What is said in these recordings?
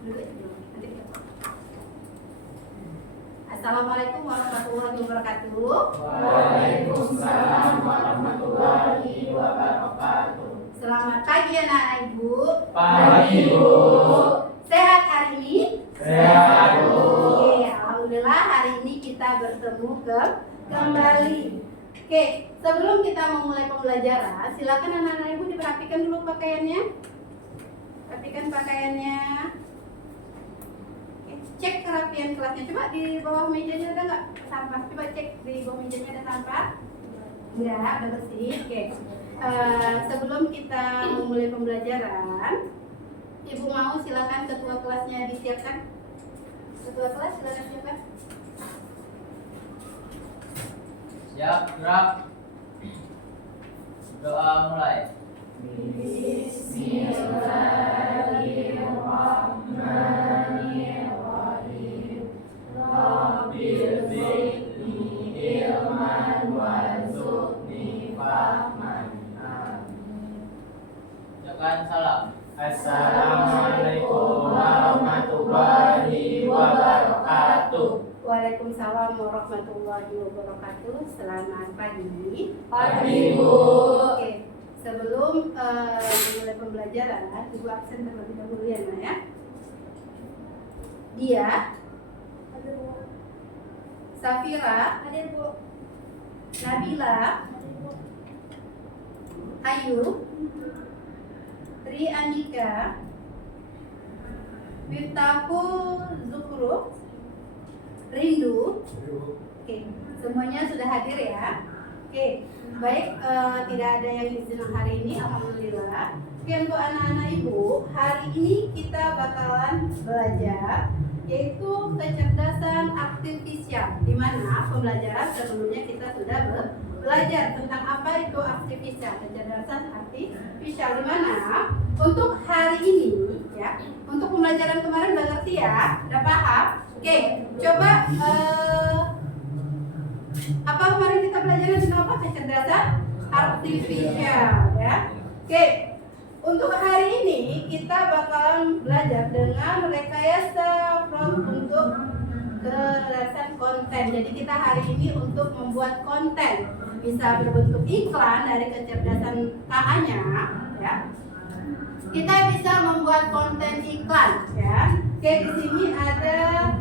Assalamualaikum warahmatullahi wabarakatuh. Waalaikumsalam warahmatullahi wabarakatuh. Selamat pagi anak-anak ibu. Pagi Bu. Sehat hari ini? Sehat Bu. Oke, alhamdulillah hari ini kita bertemu kembali. Oke, sebelum kita memulai pembelajaran, silakan anak-anak ibu diperhatikan dulu pakaiannya. Perhatikan pakaiannya. Oke, cek kerapian kelasnya. Coba di bawah mejanya ada nggak sampah? Coba cek di bawah mejanya ada sampah. Enggak, udah bersih. Oke. Sebelum kita memulai pembelajaran, ibu mau silakan ketua kelasnya disiapkan. Ketua kelas silakan siapkan. Siap, gerak. Doa mulai. Bismillahirrahmanirrahim. Rabbil zidni ilman warzuqni fahman. Ucapkan salam. Assalamualaikum warahmatullahi wabarakatuh. Waalaikumsalam warahmatullahi wabarakatuh. Selamat pagi. Pagi Bu. Oke, sebelum memulai pembelajaran, ibu absen terlebih dahulu ya, Nak ya. Dia, Safira, Nabila, Ayu, Tri Andika, Miftahul Zuhruf, Rindu. Oke, semuanya sudah hadir ya. Oke, baik, tidak ada yang izin hari ini, alhamdulillah. Oke, untuk anak-anak ibu, hari ini kita bakalan belajar yaitu kecerdasan artifisial, di mana pembelajaran sebelumnya kita sudah belajar tentang apa itu artifisial, kecerdasan artifisial, di mana untuk hari ini ya, untuk pembelajaran kemarin udah ngerti ya, udah paham. Oke, coba apa kemarin kita belajar tentang apa? Kecerdasan artifisial ya. Oke, untuk hari ini kita bakalan belajar dengan rekayasa prompt untuk kecerdasan konten. Jadi kita hari ini untuk membuat konten, bisa berbentuk iklan dari kecerdasan KA-nya ya. Kita bisa membuat konten iklan ya. Oke, di sini ada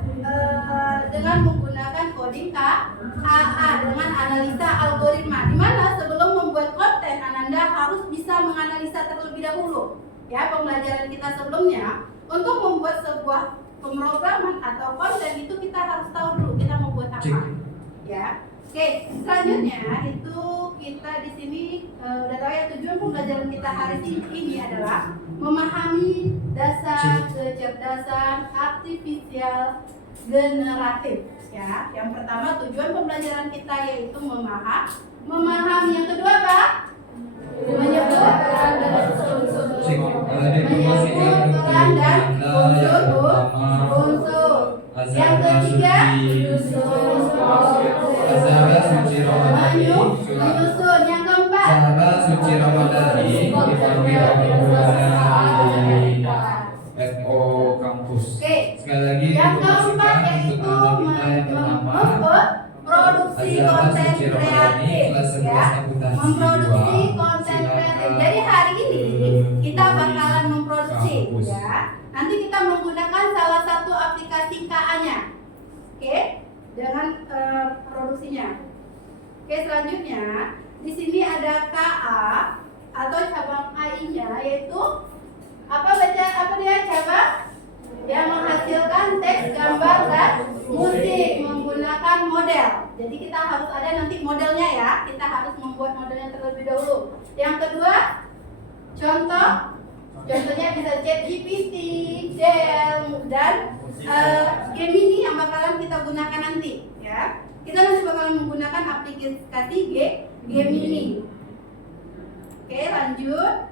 dengan menggunakan coding KAA dengan analisa algoritma, di mana sebelum membuat konten Ananda harus bisa menganalisa terlebih dahulu ya. Pembelajaran kita sebelumnya untuk membuat sebuah pemrograman atau konten itu kita harus tahu dulu kita mau buat apa ya. Oke, selanjutnya itu kita di sini udah tahu ya, tujuan pembelajaran kita hari ini adalah memahami dasar kecerdasan artifisial generatif ya. Yang pertama tujuan pembelajaran kita yaitu memahami. Yang kedua apa? Menyebut peran dan unsur. Yang ketiga menyusun. Yang keempat FO kampus. Oke. Sekali lagi Yang keempat yaitu memproduksi konten kreatif ya. Memproduksi konten kreatif. Jadi hari ini kita bakalan memproduksi ya. Nanti kita menggunakan salah satu aplikasi KA-nya. Oke, dengan produksinya. Oke, selanjutnya di sini ada KA atau cabang AI-nya, yaitu apa dia cabang yang menghasilkan teks, gambar, dan musik menggunakan model. Jadi kita harus ada nanti modelnya ya. Kita harus membuat modelnya terlebih dahulu. Yang kedua, contohnya bisa ChatGPT, DL, dan Gemini yang bakalan kita gunakan nanti ya. Kita nanti bakalan menggunakan aplikasi Gemini. Oke, lanjut.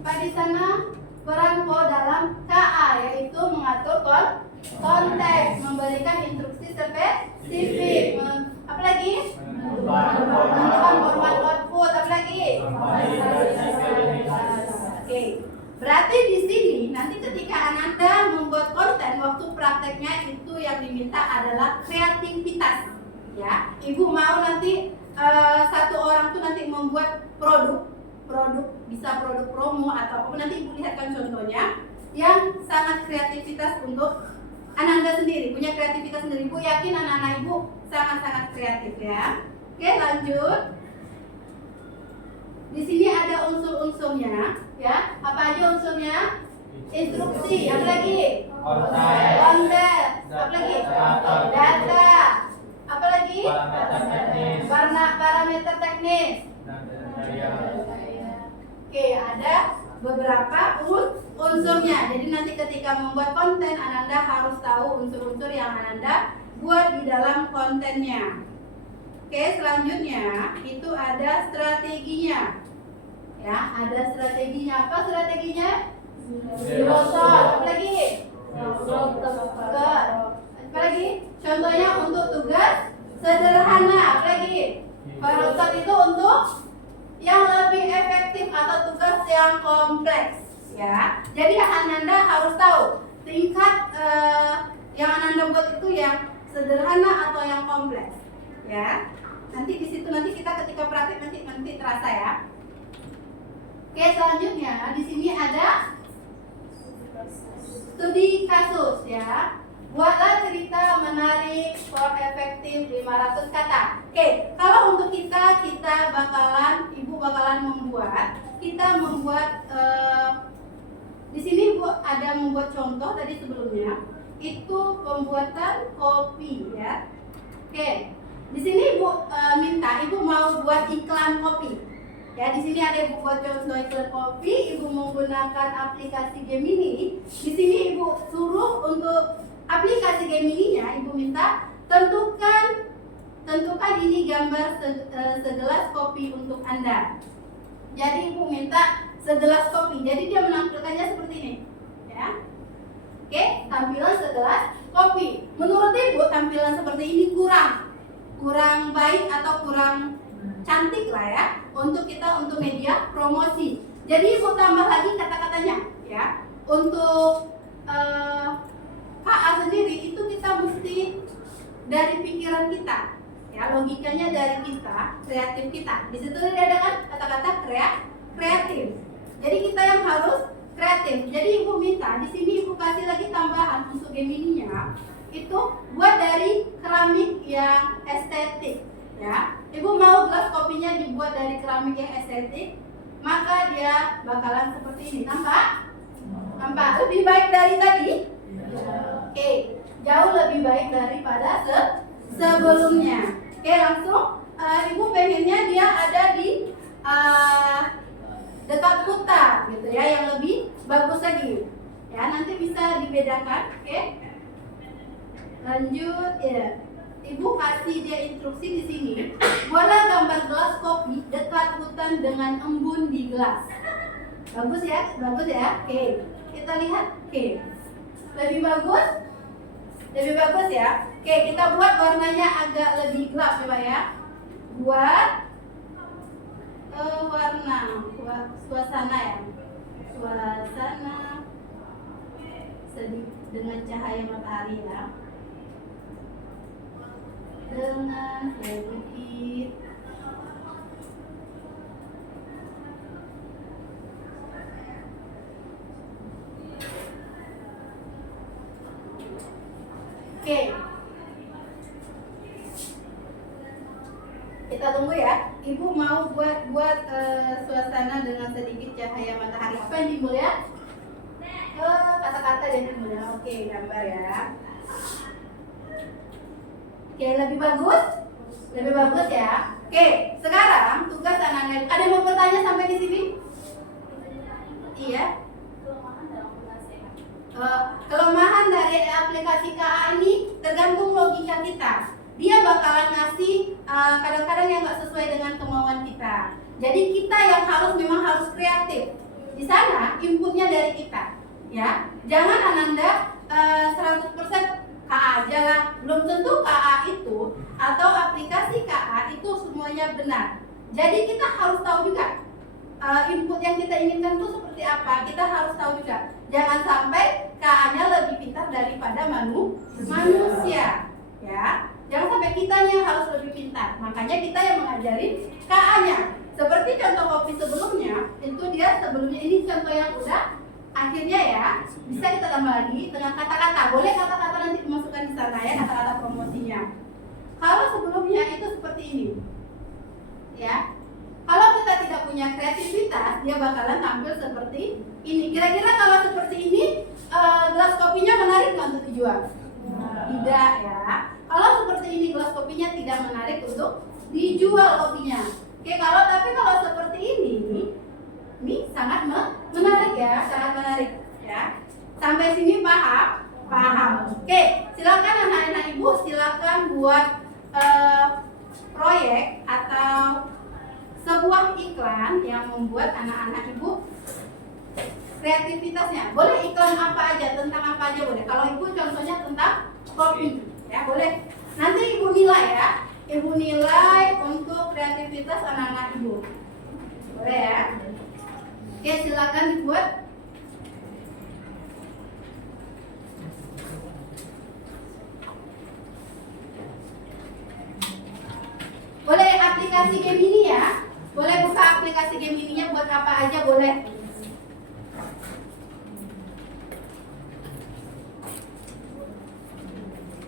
Pak, di sana peran ko dalam KA yaitu mengatur konteks, memberikan instruksi spesifik, apa lagi? Menentukan format output, apa lagi? Oke. Berarti di sini nanti ketika Ananda membuat konten, waktu prakteknya itu yang diminta adalah kreativitas. Ya, ibu mau nanti satu orang tuh nanti membuat produk bisa produk promo atau apapun, nanti ibu lihatkan contohnya yang sangat kreativitas untuk Ananda sendiri, punya kreativitas sendiri. Ibu yakin anak-anak ibu sangat-sangat kreatif ya. Oke, lanjut. Di sini ada unsur-unsurnya ya. Apa aja unsurnya? Instruksi, apa lagi? Konten, apa lagi? Data, apa lagi? Parameter teknis. Oke, ada beberapa unsurnya. Jadi nanti ketika membuat konten, Ananda harus tahu unsur-unsur yang Ananda buat di dalam kontennya. Oke, selanjutnya itu ada strateginya. Ya, ada strateginya. Apa strateginya? Brosur. Apa lagi? Apa lagi? Contohnya untuk tugas sederhana. Apa lagi? Brosur itu untuk yang lebih efektif atau tugas yang kompleks. Ya, jadi Ananda harus tahu tingkat yang Ananda buat itu yang sederhana atau yang kompleks. Ya, nanti di situ nanti kita ketika praktik nanti terasa ya. Oke, selanjutnya di sini ada studi kasus ya. Buatlah cerita menarik, short efektif 500 kata. Oke, kalau untuk ibu bakalan membuat, di sini ibu ada membuat contoh tadi sebelumnya, itu pembuatan kopi ya. Oke, di sini ibu minta ibu mau buat iklan kopi. Ya, di sini ada ibu buat contoh iklan kopi, ibu menggunakan aplikasi Gemini. Di sini ibu suruh untuk aplikasi Gemini-nya, ibu minta tentukan ini gambar segelas kopi untuk Anda. Jadi ibu minta segelas kopi. Jadi dia menampilkannya seperti ini, ya. Oke, tampilan segelas kopi. Menurut ibu tampilan seperti ini kurang baik atau kurang cantik lah ya untuk media promosi. Jadi ibu tambah lagi kata-katanya ya. Untuk KA sendiri itu kita mesti dari pikiran kita ya, logikanya dari kita, kreatif kita. Di situ ada kan kata-kata kreatif. Jadi kita yang harus kreatif. Jadi ibu minta di sini ibu kasih lagi tambahan untuk Gemini-nya itu buat dari keramik yang estetik ya. Ibu mau gelas kopinya dibuat dari keramik yang estetik, maka dia bakalan seperti ini. Nampak? Lebih baik dari tadi? Oke, jauh lebih baik daripada sebelumnya. Oke, langsung ibu pengennya dia ada di dekat hutan gitu ya, yang lebih bagus lagi. Ya, nanti bisa dibedakan. Oke. Lanjut ya. Ibu kasih dia instruksi di sini. Buatlah gambar gelas kopi dekat hutan dengan embun di gelas. Bagus ya? Oke. Kita lihat. Oke. Lebih bagus ya. Oke, kita buat warnanya agak lebih gelap coba ya. Buat suasana ya. Suasana dengan cahaya matahari ya. Dengan sedikit oke. Kita tunggu ya. Ibu mau buat suasana dengan sedikit cahaya matahari. Apa yang timbul ya? Kata-kata yang timbul ya. Oke, gambar ya. Oke, lebih bagus ya. Oke, sekarang tugas anak-anak. Ada yang mau bertanya sampai di sini? Iya. Kelemahan dari aplikasi KA ini tergantung logika kita. Dia bakalan ngasih kadang-kadang yang nggak sesuai dengan kemauan kita. Jadi kita yang memang harus kreatif. Di sana inputnya dari kita, ya. Jangan Ananda 100% KA aja lah. Belum tentu KA itu atau aplikasi KA itu semuanya benar. Jadi kita harus tahu juga input yang kita inginkan itu seperti apa. Kita harus tahu juga. Jangan sampai KA-nya lebih pintar daripada manusia, ya. Jangan sampai kitanya yang harus lebih pintar. Makanya kita yang mengajari KA-nya. Seperti contoh kopi sebelumnya, itu dia sebelumnya ini contoh yang udah. Akhirnya ya, bisa kita tambah lagi dengan kata-kata. Boleh kata-kata nanti dimasukkan di sana ya, kata-kata promosinya. Kalau sebelumnya itu seperti ini, ya. Kalau kita tidak punya kreativitas, dia bakalan tampil seperti ini. Kira-kira kalau seperti ini, gelas kopinya menarik nggak untuk dijual? Tidak ya. Kalau seperti ini, gelas kopinya tidak menarik untuk dijual kopinya. Oke, tapi kalau seperti ini sangat menarik ya, sangat menarik ya. Sampai sini paham? Paham. Oke, silakan anak-anak ibu, silakan buat proyek atau sebuah iklan yang membuat anak-anak ibu kreativitasnya. Boleh iklan apa aja, tentang apa aja boleh. Kalau ibu contohnya tentang kopi, ya boleh. Nanti ibu nilai ya, ibu nilai untuk kreativitas anak-anak ibu. Boleh ya. Oke, silakan dibuat. Boleh aplikasi Gemini ya. Boleh buka aplikasi Gemini-nya buat apa aja boleh.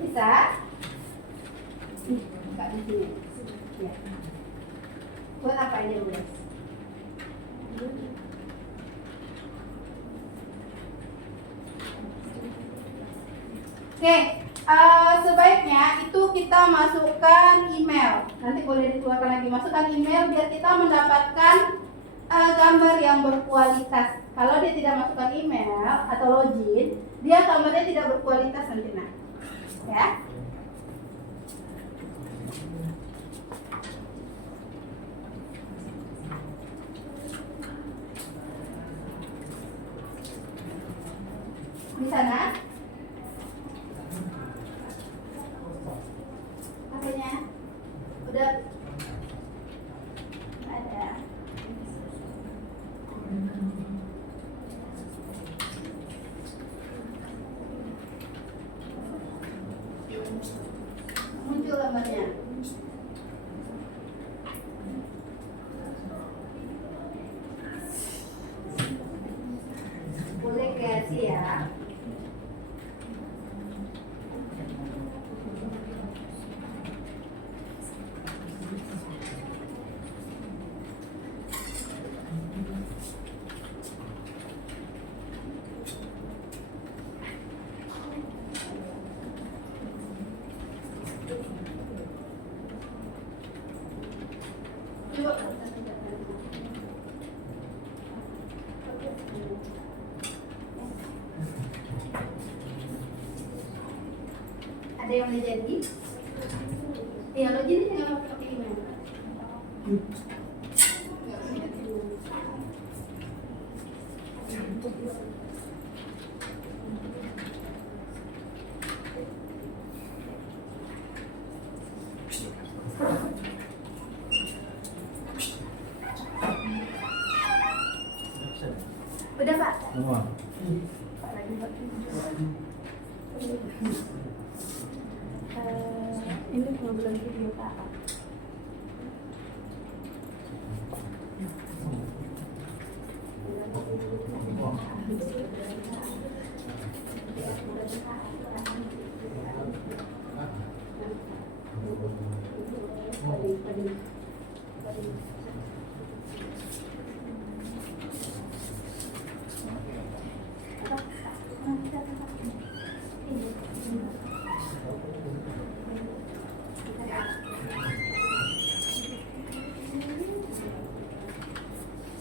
Bisa? Buka di sini. Ya. Buat apa aja boleh. Oke, sebaiknya itu kita masukkan email. Nanti boleh dikeluarkan lagi, masukkan email biar kita mendapatkan gambar yang berkualitas. Kalau dia tidak masukkan email atau login, dia gambarnya tidak berkualitas nanti nah. Ya. Di sana. Udah ada. Muncul gambarnya. Boleh kreasi ya. Ada yang udah jadi? Ya lo jadi jangan pakai email. Udah Pak? Semua. Pak lagi Pak. Ini pengambilan video Pak.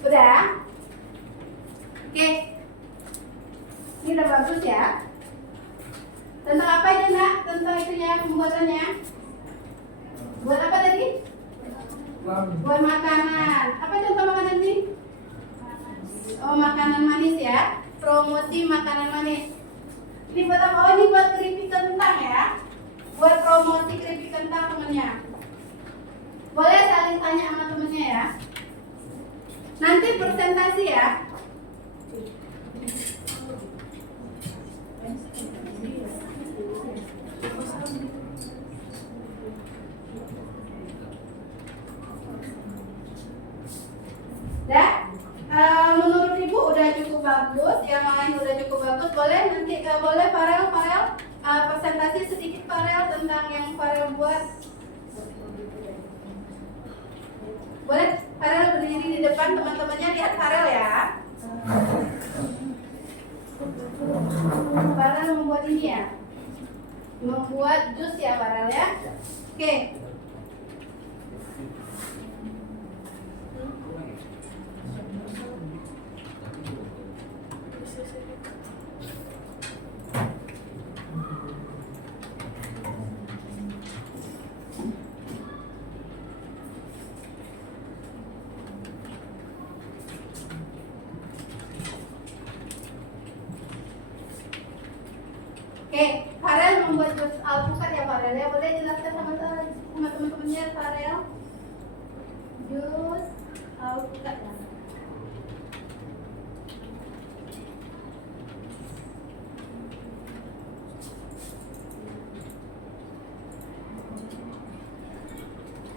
Udah? Oke. Ini udah bagus ya. Tentang apa ini nak? Tentang itunya pembuatannya. Buat apa tadi? Buat makanan. Apa contoh makanan ini? Oh, makanan manis ya. Promosi makanan manis. Ini buat apa? Oh, ini buat keripik kentang ya. Buat promosi keripik kentang temennya. Boleh saling tanya sama temennya ya. Nanti presentasi ya. Menurut Ibu udah cukup bagus, yang lain udah cukup bagus. Boleh nanti boleh Farel presentasi sedikit Farel tentang yang Farel buat. Boleh Farel berdiri di depan, teman-temannya lihat Farel ya. Farel membuat ini ya, membuat jus ya Farel ya. Oke. Oke, Farel membuat jus alpukat ya Farel ya. Boleh jelaskan sama teman-temannya Farel? Jus alpukat ya.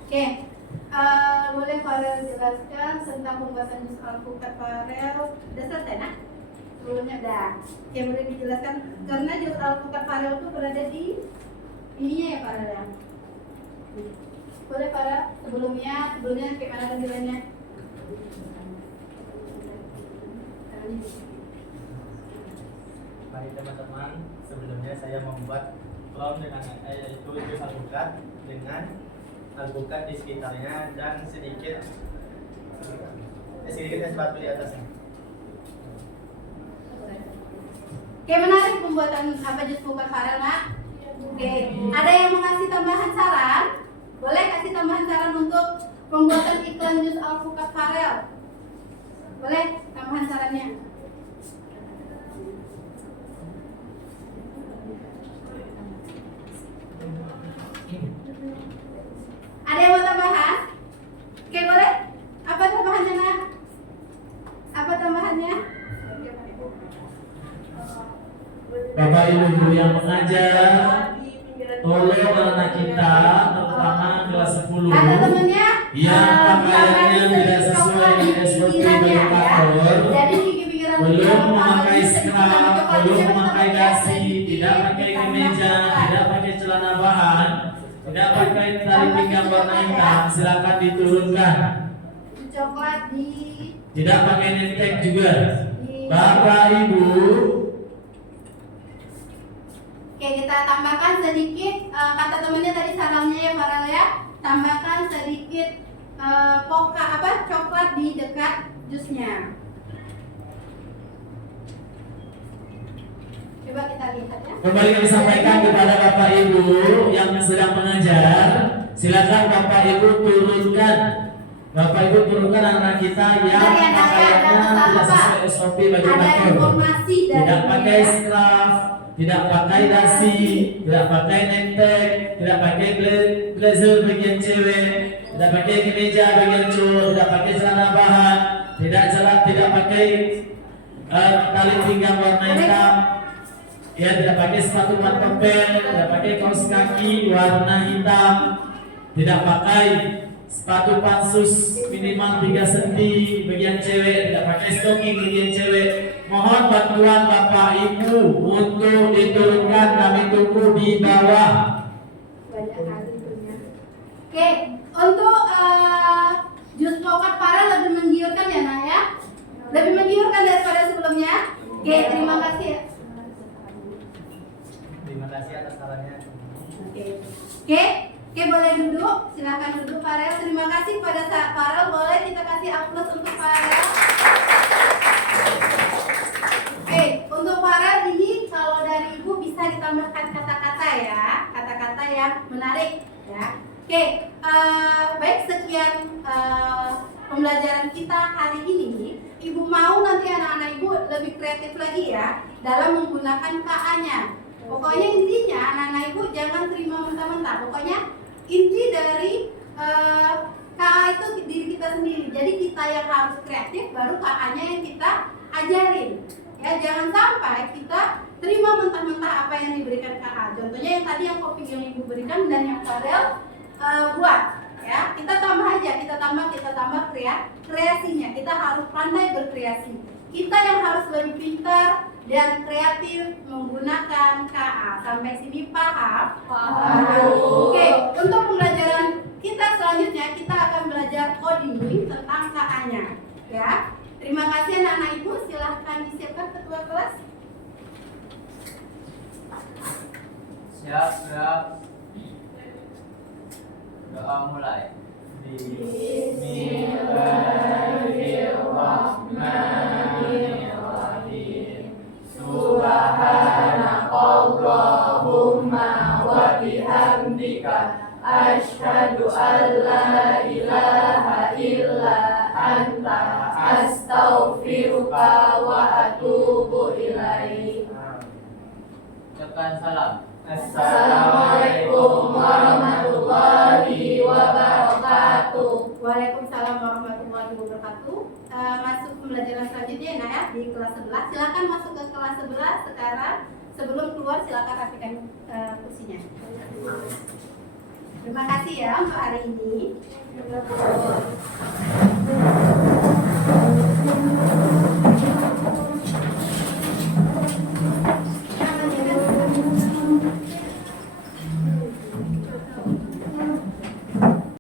Oke, boleh Farel jelaskan tentang pembuatan jus alpukat Farel? Udah selesai nah? Sebelumnya dah. Oke, boleh dijelaskan karena jus alpukat Farel itu berada di ininya ya Farel ya. Boleh Farel sebelumnya gimana tampilannya? Baik teman-teman, sebelumnya saya membuat clown dengan yaitu jus alpukat dengan alpukat di sekitarnya dan sedikit es batu di atasnya. Oke, menarik pembuatan jus alpukat Farel nak. Oke, ada yang mau ngasih tambahan saran? Boleh kasih tambahan saran untuk pembuatan iklan jus alpukat Farel? Boleh tambahan sarannya? Ada yang mau tambahan? Oke, boleh? Apa tambahannya nak? Apa tambahannya? Bapak Ibu guru yang mengajar, tolong anak kita terutama kelas 10 Kata temennya yang pakaiannya tidak sesuai dengan SOP edukator, belum memakai scarf, belum memakai dasi, tidak pakai kemeja, tidak pakai celana bahan, tidak pakai tali pinggang warna hitam, silakan diturunkan. Coklat di Tidak pakai netek juga. Bapak Ibu, oke, kita tambahkan sedikit kata temennya tadi sarannya ya Farel ya. Tambahkan sedikit coklat di dekat jusnya. Coba kita lihat ya. kembali kami sampaikan kepada Bapak Ibu yang sedang mengajar, silakan Bapak Ibu turunkan. Bapak Ibu turunkan anak kita yang pakaiannya tidak sesuai SOP bagi Ada kantor. informasi dari Tidak pakai scarf, tidak pakai dasi, tidak pakai necktie, tidak pakai blazer bagian cewek, tidak pakai kemeja bagian cowok, tidak pakai celana bahan, tidak pakai tali pinggang warna hitam, ya tidak pakai sepatu pantopel, tidak pakai kaos kaki warna hitam, tidak pakai sepatu pansus minimal 3 cm bagian cewek, tidak pakai stocking bagian cewek. Mohon bantuan Bapak Ibu untuk diturunkan, kami tunggu di bawah. Banyak hal tentunya. Oke, untuk jus alpukat Farel lebih menggiurkan ya Nak ya? Lebih menggiurkan daripada sebelumnya. Oke, terima kasih ya. Terima kasih atas sarannya. Oke, boleh duduk. Silakan duduk Farel. Terima kasih kepada Farel. Boleh kita kasih aplaus untuk Farel. Oke, untuk Farel ini kalau dari Ibu bisa ditambahkan kata-kata ya, kata-kata yang menarik ya. Oke, baik sekian pembelajaran kita hari ini. Ibu mau nanti anak-anak Ibu lebih kreatif lagi ya dalam menggunakan KA-nya. Pokoknya intinya anak-anak Ibu jangan terima mentah-mentah. Pokoknya inti dari KA itu diri kita sendiri. Jadi kita yang harus kreatif, baru KA-nya yang kita ajarin. Ya, jangan sampai kita terima mentah-mentah apa yang diberikan KA. Contohnya yang tadi yang coping yang Ibu berikan dan yang Farel buat. Ya, kita tambah aja, kita tambah kreasinya. Kita harus pandai berkreasi. Kita yang harus lebih pintar dan kreatif menggunakan KA. Sampai sini paham? Paham. Oke, untuk pembelajaran kita selanjutnya kita akan belajar coding tentang KA-nya. Ya, terima kasih anak-anak Ibu. Silahkan disiapkan ketua kelas. Siap. Doa mulai. Bismillahirrahmanirrahim. Subhanakallahumma wa bihamdika asyhadu an la ilaha illa anta astaghfiruka wa atubu ilaik. Ucapkan salam. Assalamualaikum warahmatullahi wabarakatuh. Waalaikumsalam warahmatullahi wabarakatuh. Masuk pembelajaran selanjutnya ya, Nak, di kelas 11. Silakan masuk ke kelas 11 sekarang. Sebelum keluar silakan rapikan kursinya. Terima kasih ya untuk hari ini.